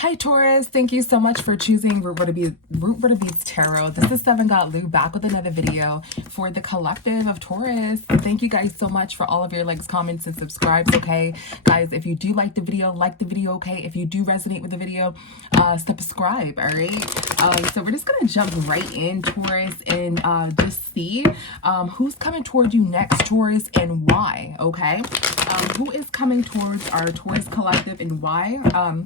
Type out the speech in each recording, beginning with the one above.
Hi Taurus, thank you so much for choosing Root Word of Beads Tarot. This is Seven Got Lou back with another video for the collective of Taurus. Thank you guys so much for all of your likes, comments, and subscribes, okay? Guys, if you do like the video, okay? If you do resonate with the video, subscribe, all right? So we're just gonna jump right in, Taurus, and just see who's coming toward you next, Taurus, and why, okay? Who is coming towards our Taurus collective and why?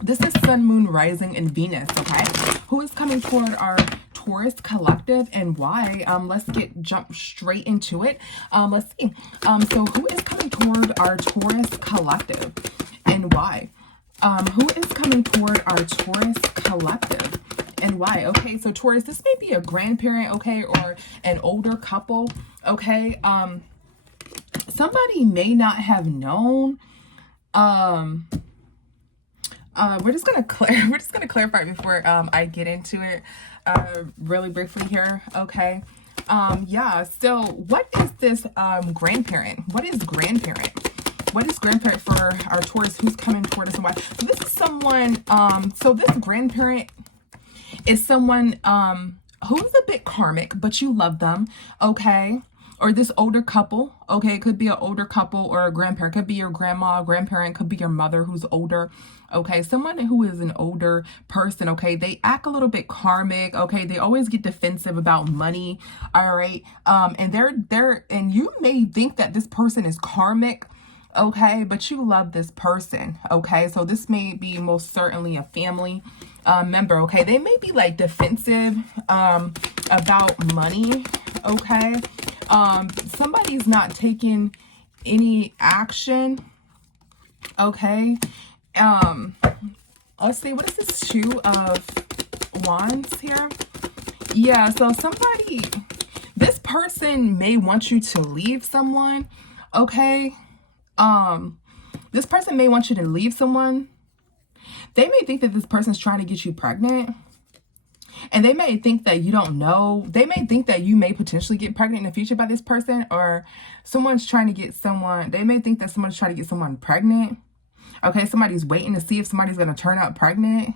This is Sun, Moon, Rising, and Venus, okay? Who is coming toward our Taurus collective and why? Let's jump straight into it. Let's see. So who is coming toward our Taurus collective and why? Who is coming toward our Taurus collective and why? Okay, so Taurus, this may be a grandparent, okay, or an older couple, okay? Somebody may not have known, we're just gonna clarify before I get into it really briefly here, okay? Yeah, so what is this grandparent? What is grandparent? What is grandparent for our Taurus who's coming toward us and why? So this is someone, so this grandparent is someone who's a bit karmic, but you love them, okay? Or this older couple, okay? It could be an older couple or a grandparent. It could be your grandma, grandparent, could be your mother who's older, okay? Someone who is an older person, okay? They act a little bit karmic, okay? They always get defensive about money, all right? And and you may think that this person is karmic, okay? But you love this person, okay? So this may be most certainly a family member, okay? They may be like defensive about money, okay? Somebody's not taking any action, okay? Let's see, what is this Two of Wands here? Yeah, so this person may want you to leave someone, okay? This person may want you to leave someone. They may think that this person's trying to get you pregnant. And they may think that you don't know. They may think that you may potentially get pregnant in the future by this person, or someone's trying to get someone. They may think that someone's trying to get someone pregnant. Okay, somebody's waiting to see if somebody's going to turn out pregnant.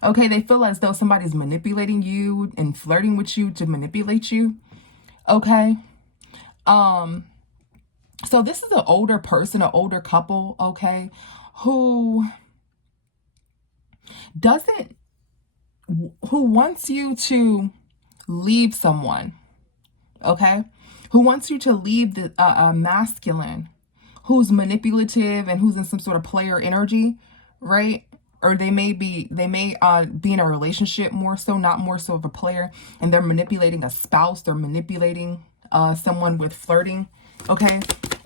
Okay, they feel as though somebody's manipulating you and flirting with you to manipulate you. Okay. So this is an older person, an older couple, okay, who wants you to leave someone, okay? Who wants you to leave the masculine, who's manipulative and who's in some sort of player energy, right? Or they may be in a relationship more so, not more so of a player, and they're manipulating a spouse. They're manipulating someone with flirting, okay?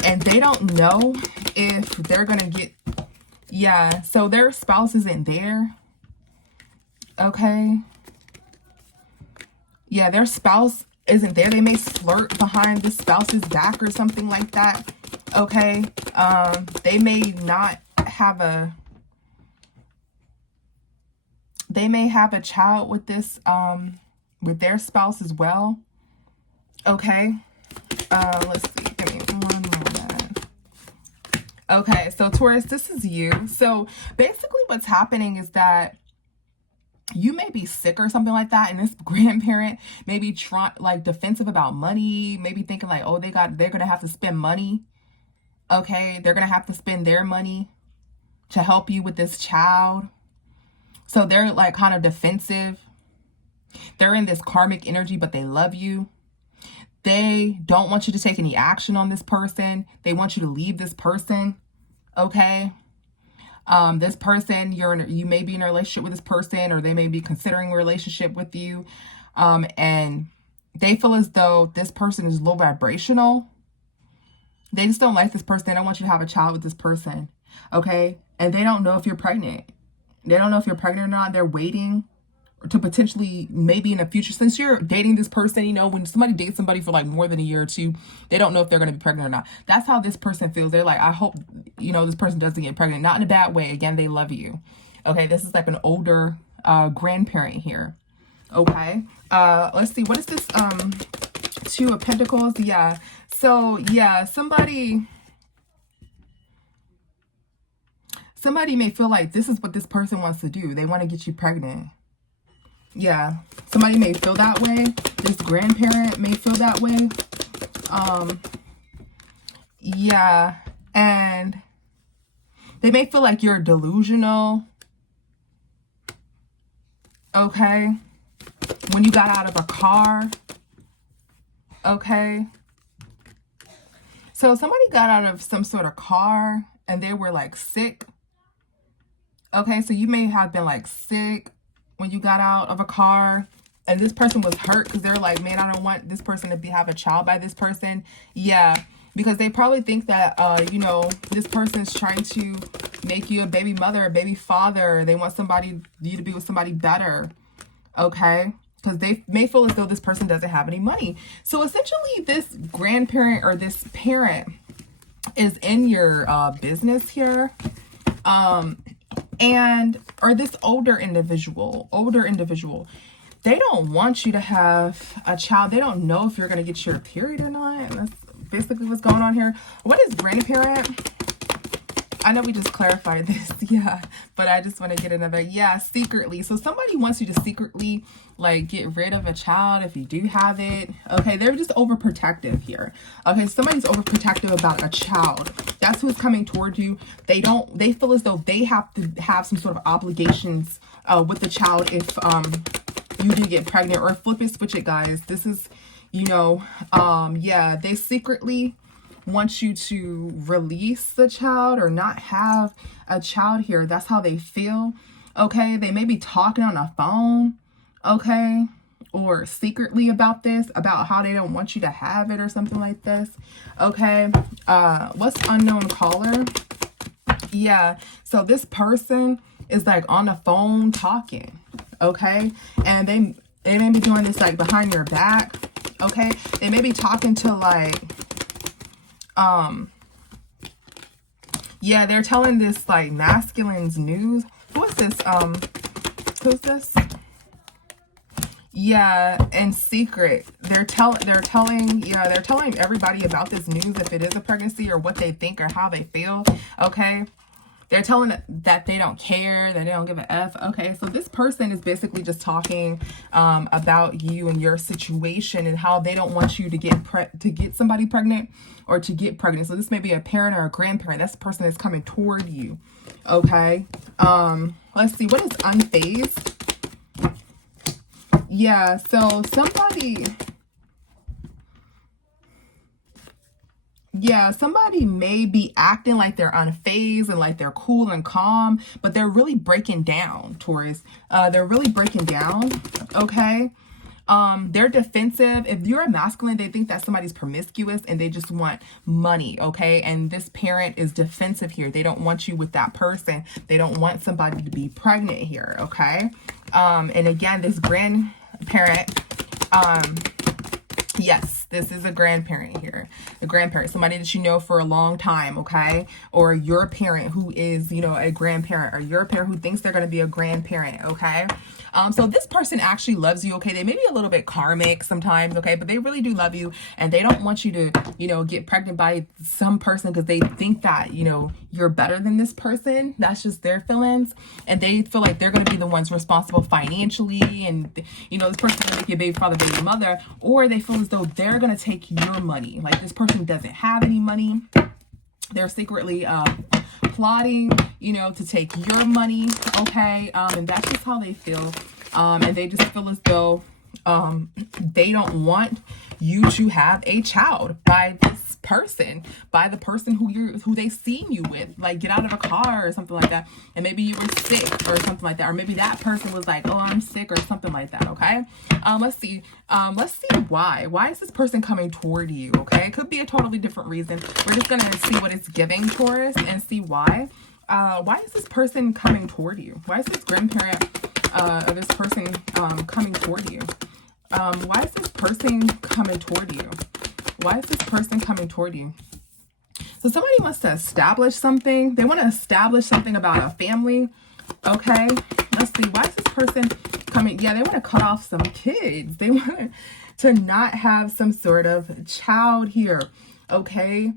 And they don't know if they're gonna get, yeah, so their spouse isn't there. Okay. Yeah, their spouse isn't there. They may flirt behind the spouse's back or something like that. Okay. They may not have they may have a child with this, with their spouse as well. Okay. Let's see. Give me one moment. Okay. So Taurus, this is you. So basically what's happening is that you may be sick or something like that, and this grandparent may be like defensive about money, maybe thinking like, oh, they're gonna have to spend money, okay? They're gonna have to spend their money to help you with this child. So they're like kind of defensive. They're in this karmic energy, but they love you. They don't want you to take any action on this person. They want you to leave this person, okay? This person, you may be in a relationship with this person, or they may be considering a relationship with you. And they feel as though this person is low vibrational. They just don't like this person. They don't want you to have a child with this person. Okay. And they don't know if you're pregnant. They don't know if you're pregnant or not. They're waiting to potentially, maybe in the future, since you're dating this person, you know, when somebody dates somebody for like more than a year or two, they don't know if they're going to be pregnant or not. That's how this person feels. They're like, I hope, you know, this person doesn't get pregnant. Not in a bad way. Again, they love you. Okay. This is like an older grandparent here. Okay. Let's see. What is this? Two of Pentacles. Yeah. So yeah, Somebody may feel like this is what this person wants to do. They want to get you pregnant. Yeah, somebody may feel that way. This grandparent may feel that way. Yeah, and they may feel like you're delusional. Okay, when you got out of a car. Okay, so somebody got out of some sort of car and they were like sick. Okay, so you may have been like sick when you got out of a car, and this person was hurt because they're like, man, I don't want this person to have a child by this person. Yeah, because they probably think that, you know, this person's trying to make you a baby mother, a baby father. They want you to be with somebody better. Okay, because they may feel as though this person doesn't have any money. So essentially, this grandparent or this parent is in your business here. Or this older individual, they don't want you to have a child. They don't know if you're going to get your period or not. That's basically what's going on here. What is grandparent? I know we just clarified this, yeah, but I just want to get another, yeah, secretly. So somebody wants you to secretly, like, get rid of a child if you do have it. Okay, they're just overprotective here. Okay, somebody's overprotective about a child. That's who's coming toward you. They feel as though they have to have some sort of obligations with the child if you do get pregnant, or flip it, switch it, guys. This is, you know, yeah, they secretly want you to release the child or not have a child here. That's how they feel. Okay, they may be talking on a phone, okay, or secretly about this, about how they don't want you to have it or something like this. Okay, what's unknown caller? Yeah, so this person is like on the phone talking, okay, and they may be doing this like behind your back. Okay, they may be talking to like yeah, they're telling this like masculine's news. What's this? Who's this? Yeah, in secret. They're telling everybody about this news, if it is a pregnancy, or what they think or how they feel. Okay. They're telling that they don't care, that they don't give a F. Okay, so this person is basically just talking about you and your situation and how they don't want you to get somebody pregnant or to get pregnant. So this may be a parent or a grandparent. That's the person that's coming toward you. Okay, let's see. What is unfazed? Yeah, so somebody... Yeah, somebody may be acting like they're unfazed and like they're cool and calm, but they're really breaking down, Taurus. They're really breaking down, okay? They're defensive. If you're a masculine, they think that somebody's promiscuous and they just want money, okay? And this parent is defensive here. They don't want you with that person. They don't want somebody to be pregnant here, okay? And again, this grandparent, yes, this is a grandparent here. A grandparent, somebody that you know for a long time, okay? Or your parent who is, you know, a grandparent, or your parent who thinks they're going to be a grandparent, okay? So this person actually loves you, okay? They may be a little bit karmic sometimes, okay? But they really do love you, and they don't want you to, you know, get pregnant by some person because they think that, you know, you're better than this person. That's just their feelings. And they feel like they're going to be the ones responsible financially, and, you know, this person's going to make you a baby father, baby mother, or they feel as though they're going to take your money. Like this person doesn't have any money. They're secretly plotting, you know, to take your money, okay? And that's just how they feel. And they just feel as though they don't want you to have a child by this person, by the person who they seen you with. Like, get out of a car or something like that, and maybe you were sick or something like that, or maybe that person was like, oh, I'm sick or something like that. Okay, let's see why is this person coming toward you? Okay, it could be a totally different reason. We're just gonna see what it's giving, Taurus, and see why is this person coming toward you? Why is this grandparent or this person coming toward you? Why is this person coming toward you? Why is this person coming toward you? So somebody wants to establish something. They want to establish something about a family. Okay, let's see. Why is this person coming? Yeah, they want to cut off some kids. They want to not have some sort of child here. Okay.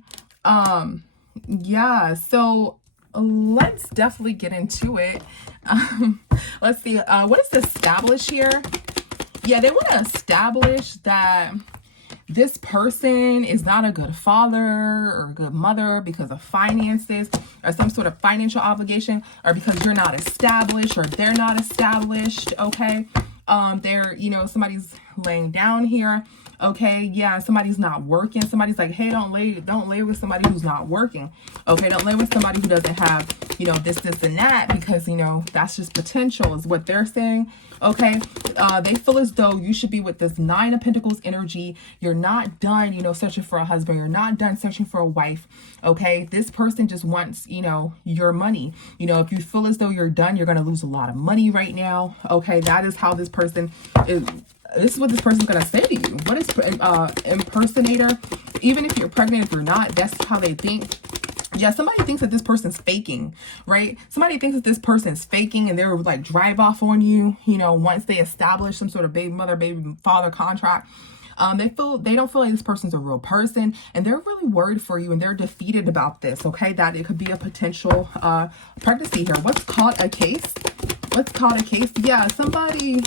Yeah, so let's definitely get into it. Let's see. What is established here? Yeah, they want to establish that this person is not a good father or a good mother because of finances or some sort of financial obligation, or because you're not established or they're not established. Okay. They're, you know, somebody's laying down here. Okay, yeah, somebody's not working. Somebody's like, hey, don't lay with somebody who's not working. Okay, don't lay with somebody who doesn't have, you know, this, and that, because, you know, that's just potential is what they're saying. Okay, they feel as though you should be with this Nine of Pentacles energy. You're not done, you know, searching for a husband. You're not done searching for a wife. Okay, this person just wants, you know, your money. You know, if you feel as though you're done, you're going to lose a lot of money right now. Okay, that is how this person is. This is what this person's going to say to you. What is impersonator? Even if you're pregnant, if you're not, that's how they think. Yeah, somebody thinks that this person's faking, right? Somebody thinks that this person's faking and they're like drive off on you, you know, once they establish some sort of baby mother, baby father contract. They don't feel like this person's a real person, and they're really worried for you, and they're defeated about this. Okay, that it could be a potential pregnancy here. What's called a case? What's called a case? Yeah, somebody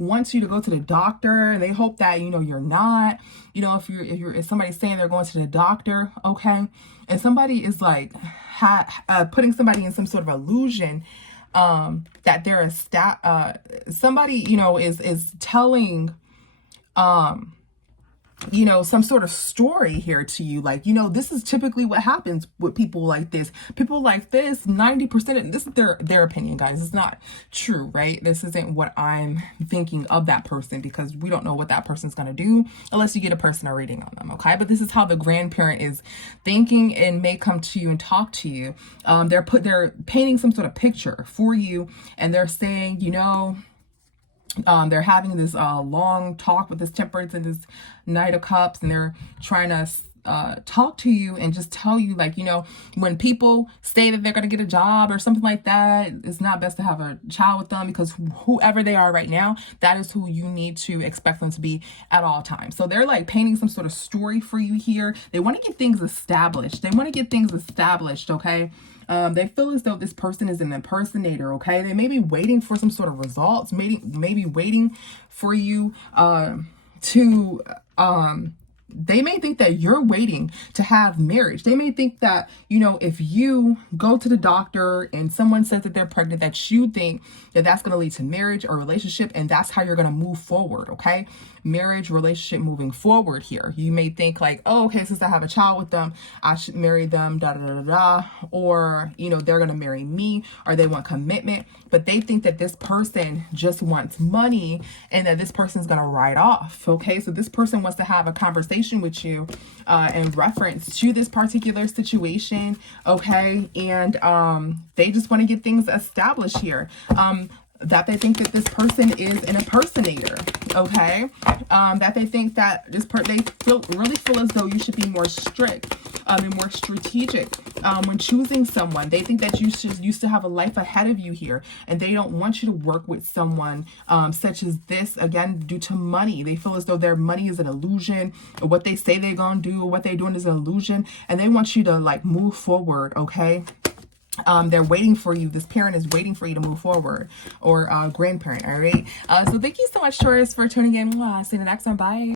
wants you to go to the doctor, and they hope that, you know, you're not. You know, if somebody's saying they're going to the doctor, okay, and somebody is like putting somebody in some sort of illusion that they're somebody, you know, is telling you know, some sort of story here to you. Like, you know, this is typically what happens with people like this. People like this, 90% of this is their opinion, guys. It's not true, right? This isn't what I'm thinking of that person, because we don't know what that person's going to do unless you get a personal reading on them, okay? But this is how the grandparent is thinking and may come to you and talk to you. They're painting some sort of picture for you, and they're saying, you know, they're having this long talk with this Temperance and this Knight of Cups, and they're trying to talk to you and just tell you, like, you know, when people say that they're going to get a job or something like that, it's not best to have a child with them, because whoever they are right now, that is who you need to expect them to be at all times. So they're like painting some sort of story for you here. They want to get things established. Okay? They feel as though this person is an impersonator, okay? They may be waiting for some sort of results, maybe waiting for you they may think that you're waiting to have marriage. They may think that, you know, if you go to the doctor and someone says that they're pregnant, that you think that that's going to lead to marriage or relationship, and that's how you're going to move forward, okay? Marriage, relationship, moving forward here. You may think like, oh, okay, since I have a child with them, I should marry them, da da da da da, or, you know, they're going to marry me, or they want commitment. But they think that this person just wants money and that this person's going to ride off, okay? So this person wants to have a conversation with you in reference to this particular situation, okay? And they just want to get things established here. That they think that this person is an impersonator, okay? That they think that they really feel as though you should be more strict and more strategic when choosing someone. They think that you used to have a life ahead of you here, and they don't want you to work with someone such as this, again, due to money. They feel as though their money is an illusion, or what they say they're gonna do, or what they're doing is an illusion, and they want you to like move forward, okay? They're waiting for you. This parent is waiting for you to move forward, or grandparent. All right. So thank you so much, Taurus, for tuning in. See you in the next one. Bye.